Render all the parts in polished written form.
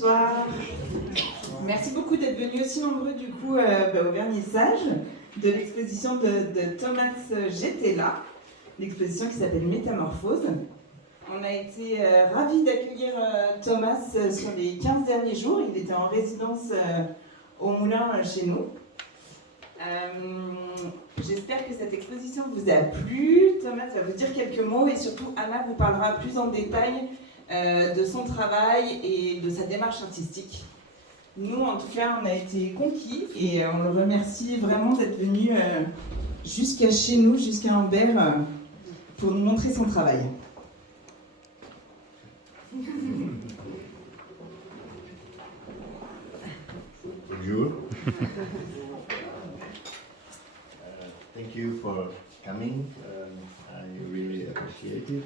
Bonsoir. Merci beaucoup d'être venus aussi nombreux du coup au vernissage de l'exposition de Thomas Getela, l'exposition qui s'appelle Métamorphose. On a été ravis d'accueillir Thomas sur les 15 derniers jours. Il était en résidence au Moulin chez nous. J'espère que cette exposition vous a plu. Thomas va vous dire quelques mots et surtout Anna vous parlera plus en détail de son travail et de sa démarche artistique. Nous, en tout cas, on a été conquis et on le remercie vraiment d'être venu jusqu'à chez nous, jusqu'à Ambert, pour nous montrer son travail. Bonjour. Thank you for coming. I really appreciate it.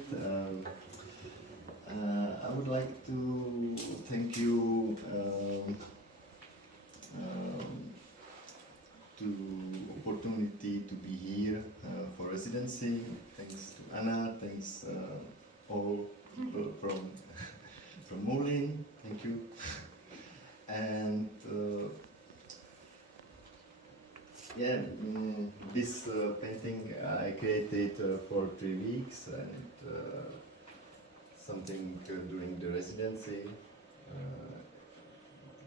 I would like to thank you to opportunity to be here for residency. Thanks to Anna. Thanks all people from Moulin. Thank you. And this painting I created for 3 weeks, and something during the residency. It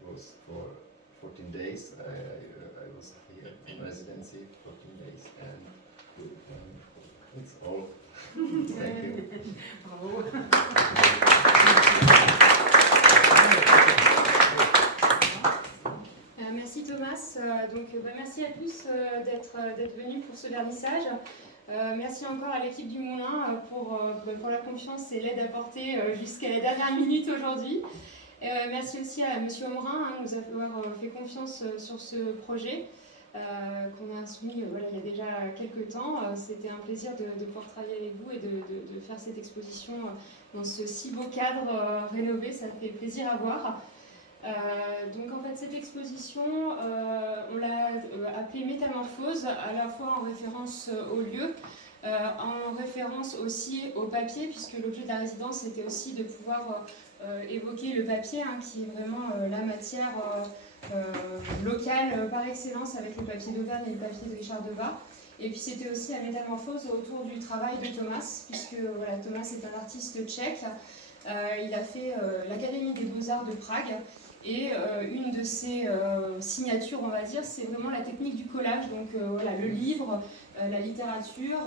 was for 14 days. I was here in residency 14 days, and it's all. Thank you. Merci Thomas. Merci à tous d'être venus pour ce vernissage. Merci encore à l'équipe du Moulin pour la confiance et l'aide apportée jusqu'à la dernière minute aujourd'hui. Merci aussi à Monsieur Morin de nous avoir fait confiance sur ce projet qu'on a soumis il y a déjà quelques temps. C'était un plaisir de pouvoir travailler avec vous et de faire cette exposition dans ce si beau cadre rénové. Ça fait plaisir à voir. Cette exposition, on l'a appelée Métamorphose, à la fois en référence au lieu, en référence aussi au papier, puisque l'objet de la résidence était aussi de pouvoir évoquer le papier, qui est vraiment la matière locale par excellence, avec le papier d'Auvergne et le papier de Richard Debat. Et puis c'était aussi la métamorphose autour du travail de Thomas, puisque Thomas est un artiste tchèque. Il a fait l'Académie des Beaux-Arts de Prague. Et une de ses signatures, on va dire, c'est vraiment la technique du collage. Donc le livre, la littérature,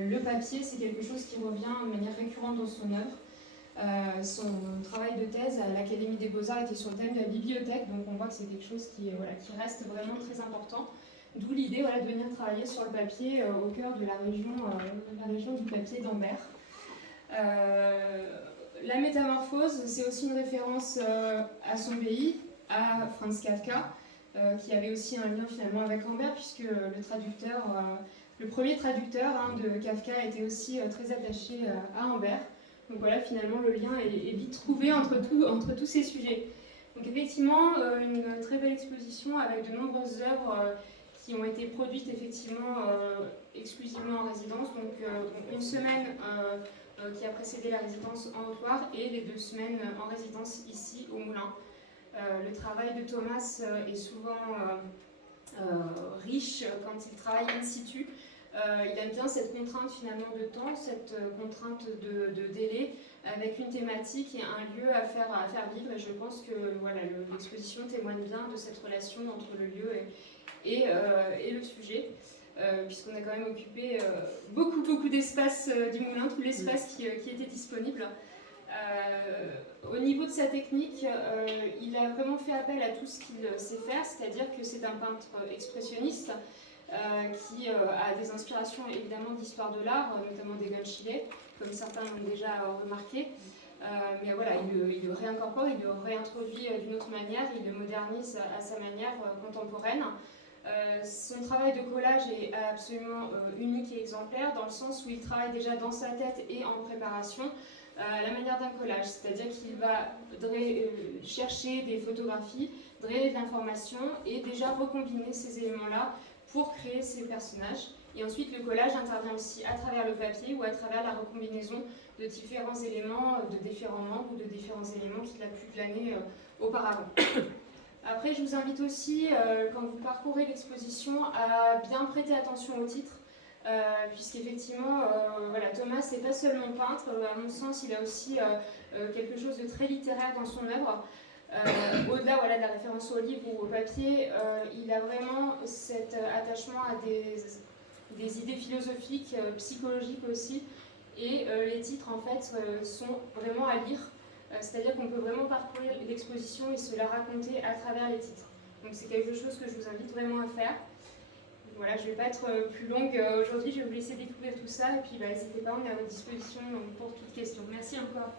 le papier, c'est quelque chose qui revient de manière récurrente dans son œuvre. Son travail de thèse à l'Académie des Beaux-Arts était sur le thème de la bibliothèque, donc on voit que c'est quelque chose qui reste vraiment très important. D'où l'idée de venir travailler sur le papier au cœur de la région du papier d'Ambert. La métamorphose, c'est aussi une référence à son pays, à Franz Kafka, qui avait aussi un lien finalement avec Ambert, puisque le premier traducteur de Kafka était aussi très attaché à Ambert. Donc finalement le lien est vite trouvé entre tous ces sujets. Donc effectivement, une très belle exposition avec de nombreuses œuvres qui ont été produites effectivement exclusivement en résidence. Donc une semaine qui a précédé la résidence en Haute-Loire et les 2 semaines en résidence ici au Moulin. Le travail de Thomas est souvent riche quand il travaille in situ. Il aime bien cette contrainte finalement de temps, cette contrainte de délai, avec une thématique et un lieu à faire vivre. Et je pense que l'exposition témoigne bien de cette relation entre le lieu et le sujet. Puisqu'on a quand même occupé beaucoup d'espace du Moulin, tout l'espace qui était disponible. Au niveau de sa technique, il a vraiment fait appel à tout ce qu'il sait faire, c'est-à-dire que c'est un peintre expressionniste qui a des inspirations évidemment d'histoire de l'art, notamment d'Egon Schiele, comme certains l'ont déjà remarqué. Il le réincorpore, il le réintroduit d'une autre manière, il le modernise à sa manière contemporaine. Son travail de collage est absolument unique et exemplaire dans le sens où il travaille déjà dans sa tête et en préparation la manière d'un collage, c'est-à-dire qu'il va chercher des photographies, drainer de l'information et déjà recombiner ces éléments-là pour créer ces personnages. Et ensuite, le collage intervient aussi à travers le papier ou à travers la recombinaison de différents éléments, de différents membres ou de différents éléments qu'il a pu glaner auparavant. Après, je vous invite aussi, quand vous parcourez l'exposition, à bien prêter attention au titre, puisqu'effectivement, voilà, Thomas n'est pas seulement peintre, à mon sens, il a aussi quelque chose de très littéraire dans son œuvre. Au-delà voilà, de la référence au livre ou au papier, il a vraiment cet attachement à des idées philosophiques, psychologiques aussi, et les titres en fait sont vraiment à lire. C'est-à-dire qu'on peut vraiment parcourir l'exposition et se la raconter à travers les titres. Donc c'est quelque chose que je vous invite vraiment à faire. Voilà, je ne vais pas être plus longue aujourd'hui, je vais vous laisser découvrir tout ça et puis n'hésitez pas, on est à votre disposition pour toute question. Merci encore.